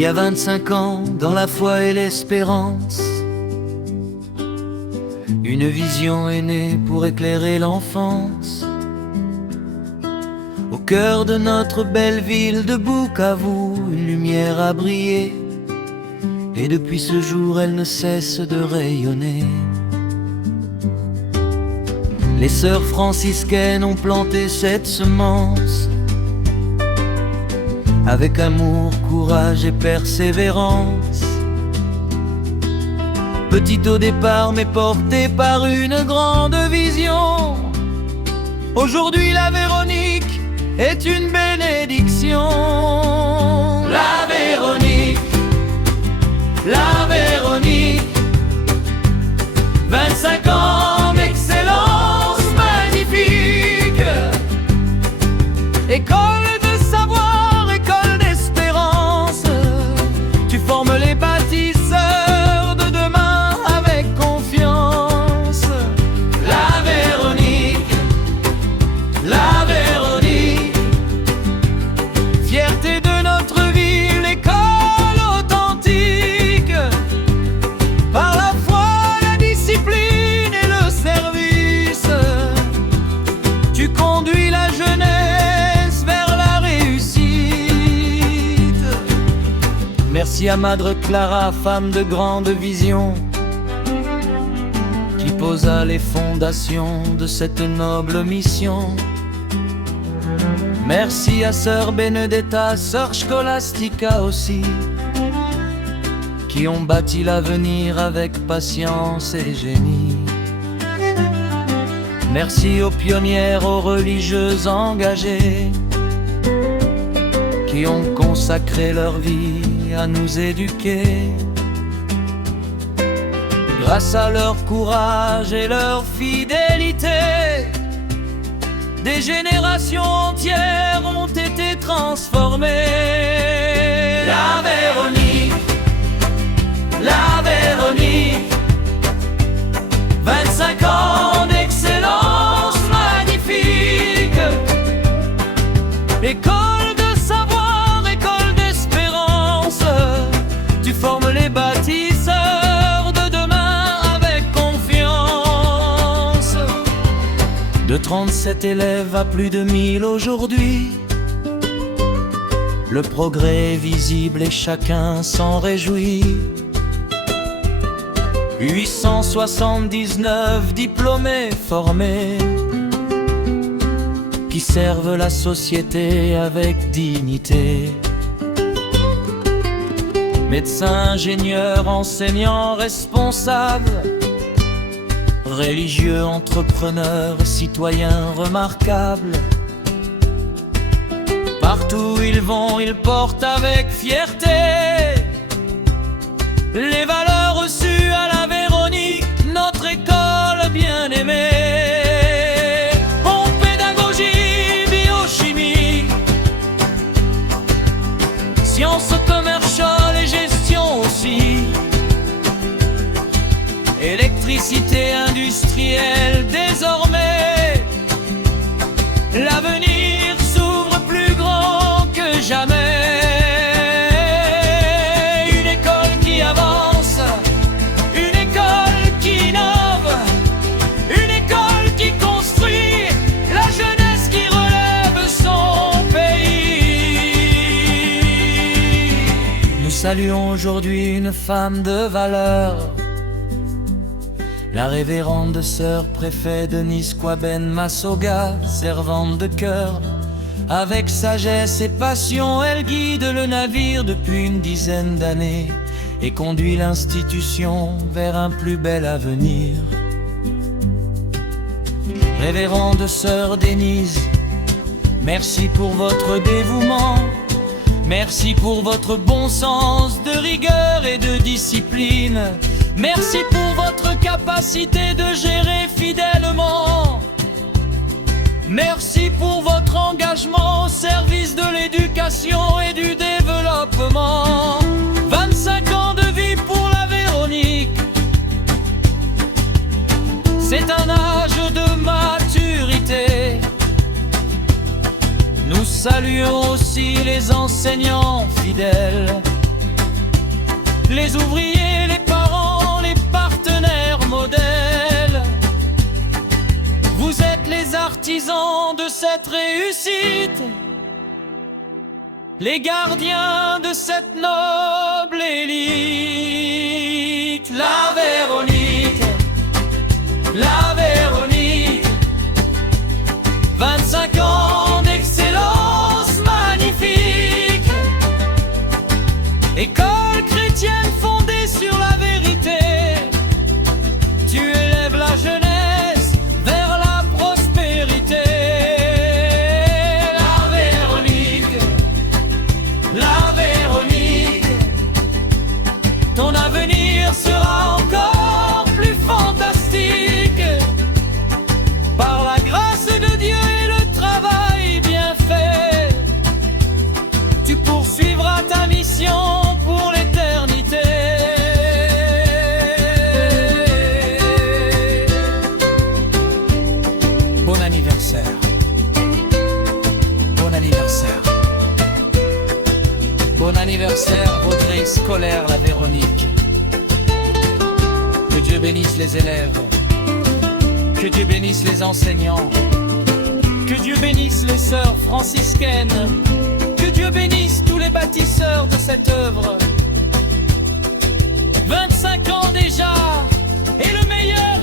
y a 25 ans, dans la foi et l'espérance, une vision est née pour éclairer l'enfance. Au cœur de notre belle ville de Bukavu, une lumière a brillé, et depuis ce jour elle ne cesse de rayonner. Les sœurs franciscaines ont planté cette semence, avec amour, courage et persévérance. Petite au départ mais portée par une grande vision, aujourd'hui la Véronique est une bénédiction. La Véronique, 25 ans d'excellence magnifique. École de savoir, école d'espérance, tu formes les bâtisseurs de demain avec confiance. La Véronique, fierté de notre ville, école authentique, par la foi, la discipline et le service, tu conduis la jeunesse vers la réussite. Merci à Madre Clara, femme de grande vision, qui posa les fondations de cette noble mission. Merci à Sœur Benedetta, Sœur Scholastica aussi, qui ont bâti l'avenir avec patience et génie. Merci aux pionnières, aux religieuses engagées, qui ont consacré leur vie à nous éduquer. Grâce à leur courage et leur fidélité, des générations entières ont été transformées. La Véronique, 25 ans d'excellence magnifique. École de savoir, école d'espérance, tu formes les bâtisseurs de demain avec confiance. De 37 élèves à plus de 1000 aujourd'hui, le progrès est visible et chacun s'en réjouit. 879 diplômés formés, qui servent la société avec dignité. Médecins, ingénieurs, enseignants, responsables, religieux, entrepreneurs, citoyens remarquables. Partout où ils vont, ils portent avec fierté les valeurs reçues à la Véronique, notre école bien-aimée. En pédagogie, biochimie, sciences commerciales et gestion aussi, électricité industrielle désormais, l'avenir s'ouvre plus grand que jamais. Une école qui avance, une école qui innove, une école qui construit la jeunesse qui relève son pays. Nous saluons aujourd'hui une femme de valeur, la révérende sœur préfet Denise Kwaben Masoga, servante de cœur. Avec sagesse et passion, elle guide le navire depuis une dizaine d'années et conduit l'institution vers un plus bel avenir. Révérende sœur Denise, merci pour votre dévouement, merci pour votre bon sens de rigueur et de discipline. Merci pour votre capacité de gérer fidèlement. Merci pour votre engagement au service de l'éducation et du développement. 25 ans de vie pour la Véronique, c'est un âge de maturité. Nous saluons aussi les enseignants fidèles les ouvriers, les parents, les partenaires modèles. Vous êtes les artisans de cette réussite, les gardiens de cette noble élite. La Véronique, la Véronique, 25 ans d'excellence magnifique. École chrétienne fondée sur la vérité, tu élèves la jeunesse vers la prospérité. La Véronique, la Véronique, ton avenir sera encore plus fantastique. Par la grâce de Dieu et le travail bien fait, tu poursuivras ta mission pour l'éternité. Bon anniversaire. Bon anniversaire. Bon anniversaire, votre grille scolaire, la Véronique. Que Dieu bénisse les élèves. Que Dieu bénisse les enseignants. Que Dieu bénisse les sœurs franciscaines. Que Dieu bénisse tous les bâtisseurs de cette œuvre. 25 ans déjà, et le meilleur